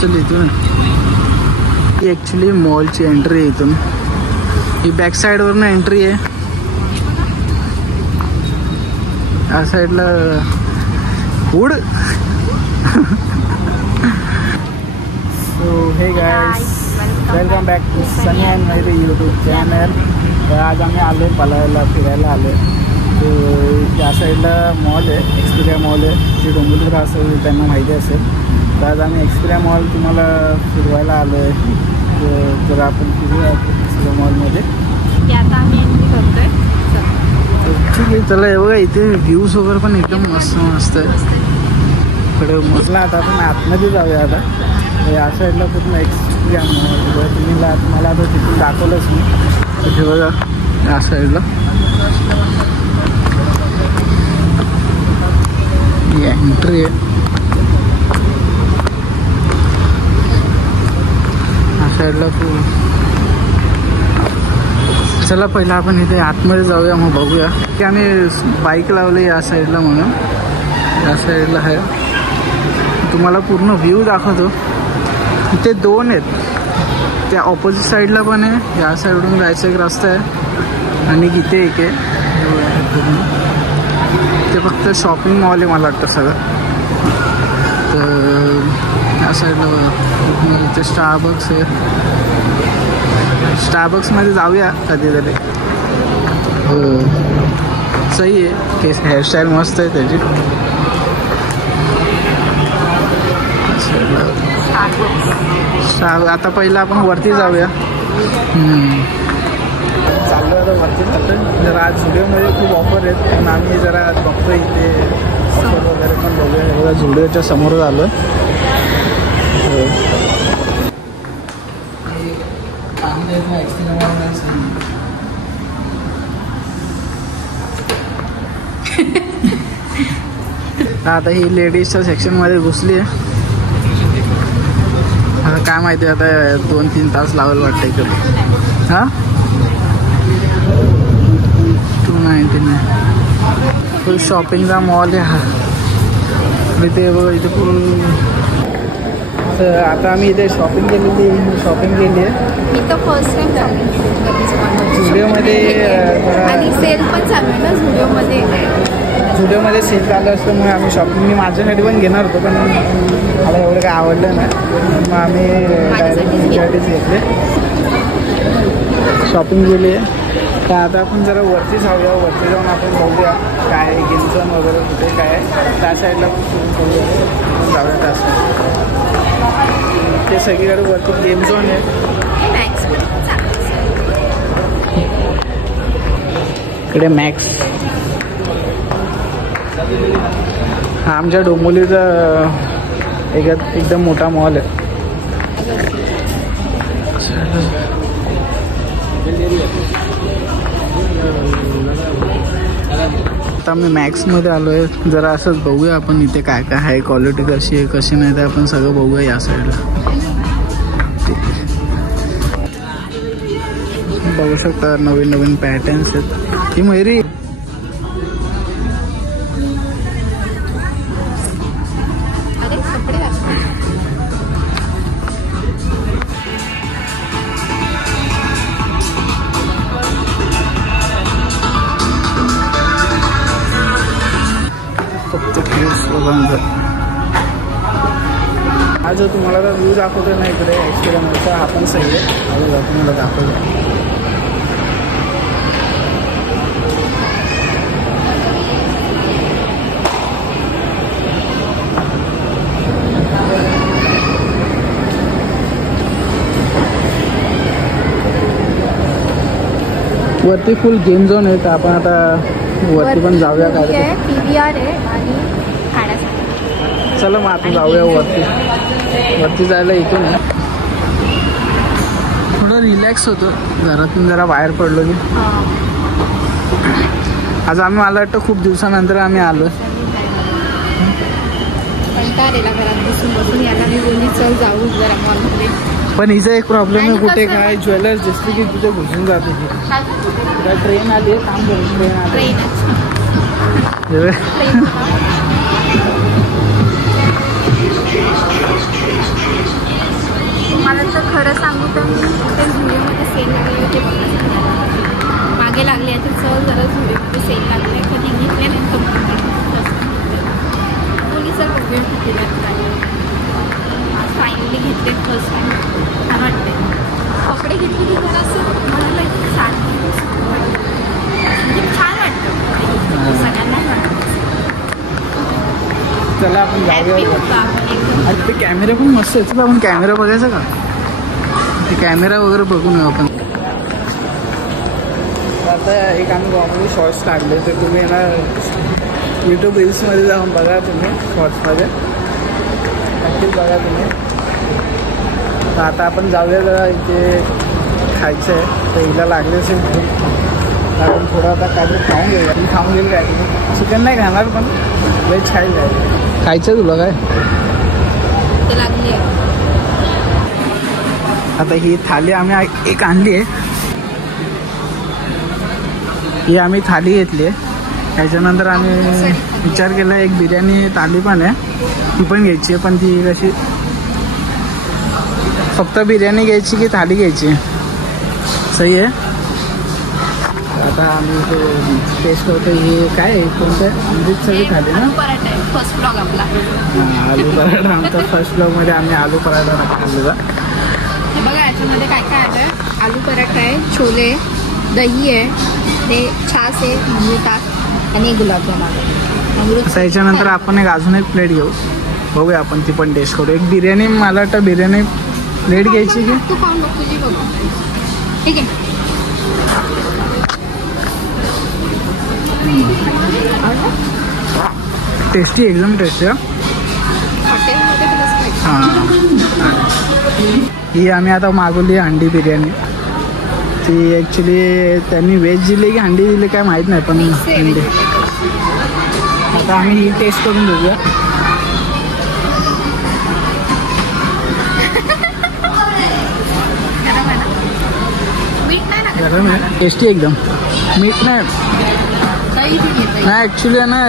चल इथून ही ॲक्च्युली मॉलची एंट्री आहे. इथून ही बॅक साईडवरून एंट्री आहे. या साईडला उड. So hey guys, welcome back to Sunny and Mary YouTube channel. तर आज आम्ही आलो पलायला, फिरायला आलो. तो त्या साईडला मॉल आहे, एक्सपिरिया मॉल आहे. जे डोंबिवलीला असेल त्यांना माहिती असेल. तर आज आम्ही एक्सपिरिया मॉल तुम्हाला फिरवायला आलो आहे. तर आपण फिरूया एक्सपिरिया मॉलमध्ये. आता आम्ही एंट्री करतोय. ठीक आहे, चला. हे बघा इथे व्ह्यूज वगैरे पण एकदम मस्त मस्त आहे. इकडे मजला आता आपण आतमध्ये जाऊया. आता या साईडला पूर्ण एक्सपिरिया मॉल तुम्हाला आता तिथून दाखवलंच मी. इथे बघा या साईडला एंट्री आहे. या साईडला चला पहिला आपण इथे आतमध्ये जाऊया, मग बघूया की आम्ही बाईक लावली या साईडला म्हणून. या साईडला आहे, तुम्हाला पूर्ण व्ह्यू दाखवतो. इथे दोन आहेत, त्या ऑपोजिट साईडला पण आहे. या साईडून जायचा एक रस्ता आहे आणि इथे एक आहे. ते फक्त शॉपिंग मॉल आहे मला वाटतं सगळं. तर या साईडला इथे स्टारबक्स आहे. स्टारबक्समध्ये जाऊया कधीतरी. हो सही आहे, केस हेअरस्टाईल मस्त आहे त्याची. आता पहिला आपण वरती जाऊया. चाललो आता वरती जातो. जरा आज झुडिओमध्ये खूप ऑफर आहेत, पण आम्ही जरा आज बघतो इथे ऑफर वगैरे पण बघूया. एवढा झुडिओच्या समोर आलो. आता ही लेडीजच्या सेक्शनमध्ये घुसली आहे. आता काय माहिती, आता 2-3 तास लावेल वाटतं इकडे. हां 299 फुल शॉपिंगचा मॉल आहे हा. इथे इथे फुल. तर आता आम्ही इथे शॉपिंग केलेली आहे. मी तर फर्स्ट टाइम शॉपिंग झुडिओमध्ये. आणि सेल पण चालू आहे ना झुडिओमध्ये सेल चालू असल्यामुळे आम्ही शॉपिंग मी माझ्यासाठी पण घेणार होतो, पण मला एवढं काय आवडलं नाही. मग आम्ही डायरेक्ट घेतले, शॉपिंग केली आहे. तर आता आपण जरा वरती जाऊया. वरती जाऊन आपण बघूया काय गेम झोन वगैरे कुठे काय आहे. त्या साईडला जाऊया. त्या साईड ते सगळीकडे वरती गेम झोन आहे. इकडे मॅक्स. हा आमच्या डोंबिवलीचा एकदम मोठा मॉल आहे. आता आम्ही मॅक्समध्ये आलो आहे. जरा असंच बघूया आपण इथे काय काय आहे, क्वालिटी कशी आहे कशी नाही, तर आपण सगळं बघूया या साईडला. बघू शकता नवीन नवीन पॅटर्न्स आहेत. ही मैरी आज तुम्हाला तर व्ह्यू दाखवतो ना इकडे एक्सपिरियन्सचा. हा पण सही आहे, तुम्हाला दाखवतो. वरती फुल गेम झोन आहे. तर आपण आता वरती पण जाऊया. काय PVR आहे आणि खाण्यासाठी. चला मग आपण जाऊया वरती जायला. इथून थोडं रिलॅक्स होतो, घरातून जरा बाहेर पडलो की. आज आम्ही मला वाटतं खूप दिवसानंतर आम्ही आलो. कंटाळलेला घरात बसून बसून. याला मी बोलली चल जाऊ जरा मॉलमध्ये. पण हिचा एक प्रॉब्लेम आहे, कुठे काय ज्वेलर्स दिसली की तिथे घुसून जाते. ट्रेन आली आहे, काम करून ट्रेन आली. मला तर खरं सांगू तर मी ते व्हिडिओमध्ये सेल लागले ते मागे लागले आहे तर सहज जरा व्हिडिओमध्ये सेल लागले कधी घेतले नाही कोणी सर बघूया किती फायनली घेतले फर्स्ट टाईम छान वाटते कपडे घेतले की जरा असं मला छान म्हणजे छान वाटतं सगळ्यांना वाटतं. चला आपण जाऊया. अरे ते कॅमेरा पण मस्त आहे. चला आपण कॅमेरा बघायचा का? ते कॅमेरा वगैरे बघून येऊ आपण. आता एक आम्ही कॉमेडी शॉर्ट्स काढले ते तुम्ही ना यूट्यूब रील्समध्ये जाऊन बघा तुम्ही शॉर्ट्समध्ये नक्कीच बघा तुम्ही. तर आता आपण जाऊया जरा इथे खायचं आहे तर हिला लागले असेल आपण थोडं आता काहीतरी खाऊन घेऊया. मी खाऊन घेईल काय तुम्ही चिकन नाही खाणार पण व्हेज खाईल काय खायचं तुला काय आता ही थाली आम्ही एक आणली आहे. ही आम्ही थाली घेतली आहे त्याच्यानंतर आम्ही विचार केला एक बिर्याणी थाली पण आहे ती पण घ्यायची आहे पण ती कशी फक्त बिर्याणी घ्यायची की थाली घ्यायची सही आहे. आता आम्ही ते टेस्ट करतो हे काय आहे कोणतं अमृतसरी थाली ना फर्स्ट ब्लॉग आपला आलू पराठा आमचा फर्स्ट ब्लॉगमध्ये आम्ही आलू पराठा खाल्लेला. हे बघा याच्यामध्ये काय काय आलं आहे आलू पराठा आहे छोले दही आहे ते छास आहे म्हणजे ताक आणि गुलाबजाम आहे. त्याच्यानंतर आपण एक अजून एक प्लेट घेऊ बघूया आपण ती पण टेस्ट करू. एक बिर्याणी मला वाटतं बिर्याणी प्लेट घ्यायची की तू खाऊन बघ तुझी बघ ठीक आहे. टेस्टी एकदम टेस्टी हां. ही आम्ही आता मागवली अंडी बिर्याणी ती ॲक्च्युली त्यांनी व्हेज दिली की अंडी दिली काय माहीत नाही पण अंडी. आता आम्ही ही टेस्ट करून बघूया. गरम आहे टेस्टी एकदम मीठ नाही ॲक्च्युली आहे ना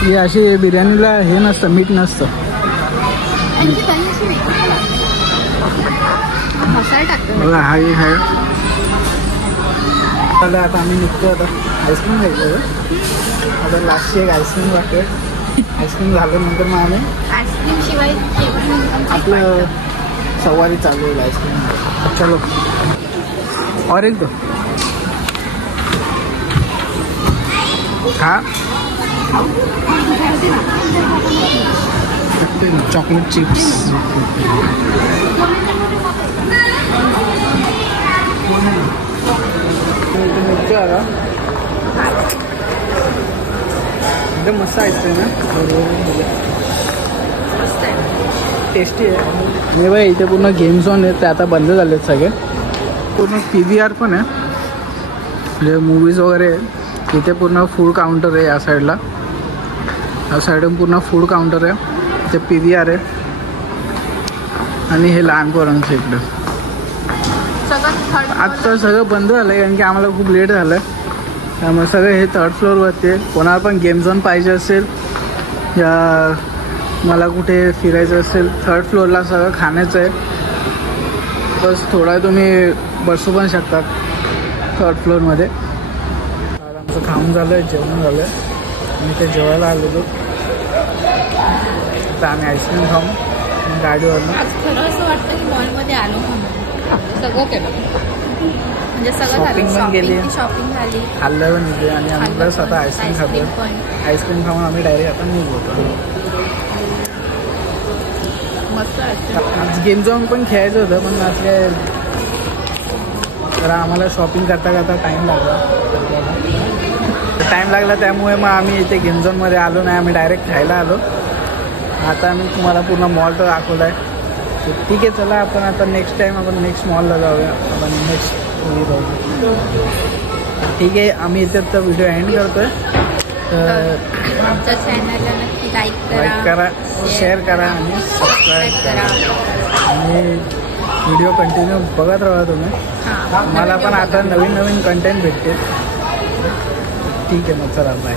ही अशी बिर्याणीला हे नसतं मीठ नसतं. बघा हा एक आहे. आता आम्ही निघतो आता आईस्क्रीम घ्यायचं आता लास्टची एक आईस्क्रीम लागते. आईस्क्रीम झाल्यानंतर मग आम्ही आईस्क्रीम शिवाय आपलं सवारी चालू होईल आईस्क्रीम. चलो और एक दो हा चॉकलेट चिप्स आला एकदम मस्त आईस्क्रीम आहे टेस्टी आहे. मी बाई इथे पूर्ण गेम झोन आहेत ते आता बंद झाले आहेत सगळे. पूर्ण PVR पण आहे म्हणजे मूवीज वगैरे इथे पूर्ण फूड काउंटर आहे. या साईडला या साईडून पूर्ण फूड काउंटर आहे ते PVR आहे आणि हे लहान पोरांचं इकडं. आत्ता सगळं बंद झालं आहे कारण की आम्हाला खूप लेट झालं आहे त्यामुळे सगळं हे थर्ड फ्लोअरवरती आहे. कोणाला पण गेम झोन पाहिजे असेल या मला कुठे फिरायचं असेल थर्ड फ्लोअरला सगळं खाण्याचं आहे. बस थोडा तुम्ही बसू पण शकतात थर्ड फ्लोअरमध्ये. आमचं खाऊन झालं आहे जेवण झालं आहे मी ते जेवायला आलेलो तर आम्ही आईस्क्रीम खाऊन गाडीवरनं. खरं असं वाटतं की मॉलमध्ये आलो सगळं केलं म्हणजे सगळं झालं शॉपिंग झाली खाल्लं पण इथे आणि आम्ही प्लस आता आईस्क्रीम खातो. आईस्क्रीम खाऊन आम्ही डायरेक्ट आता निघतो. मस्त गेम झोन पण खेळायचं होतं पण आज काय जरा आम्हाला शॉपिंग करता करता टाईम लागला त्यामुळे मग आम्ही इथे गेम झोनमध्ये आलो नाही. आम्ही डायरेक्ट खायला आलो. आता आम्ही तुम्हाला पूर्ण मॉल तर दाखवला आहे. ठीक आहे चला आपण आता नेक्स्ट टाईम आपण नेक्स्ट मॉलला जाऊया आपण नेक्स्ट मूवी जाऊ. ठीक आहे आम्ही इथे तर व्हिडिओ एंड करतोय. तर आमच्या चॅनलला नक्की लाईक करा शेअर करा आणि सबस्क्राईब करा आणि व्हिडिओ कंटिन्यू बघत राहा तुम्ही. मला पण आता नवीन नवीन कंटेंट भेटते. ठीक आहे मग चला बाय.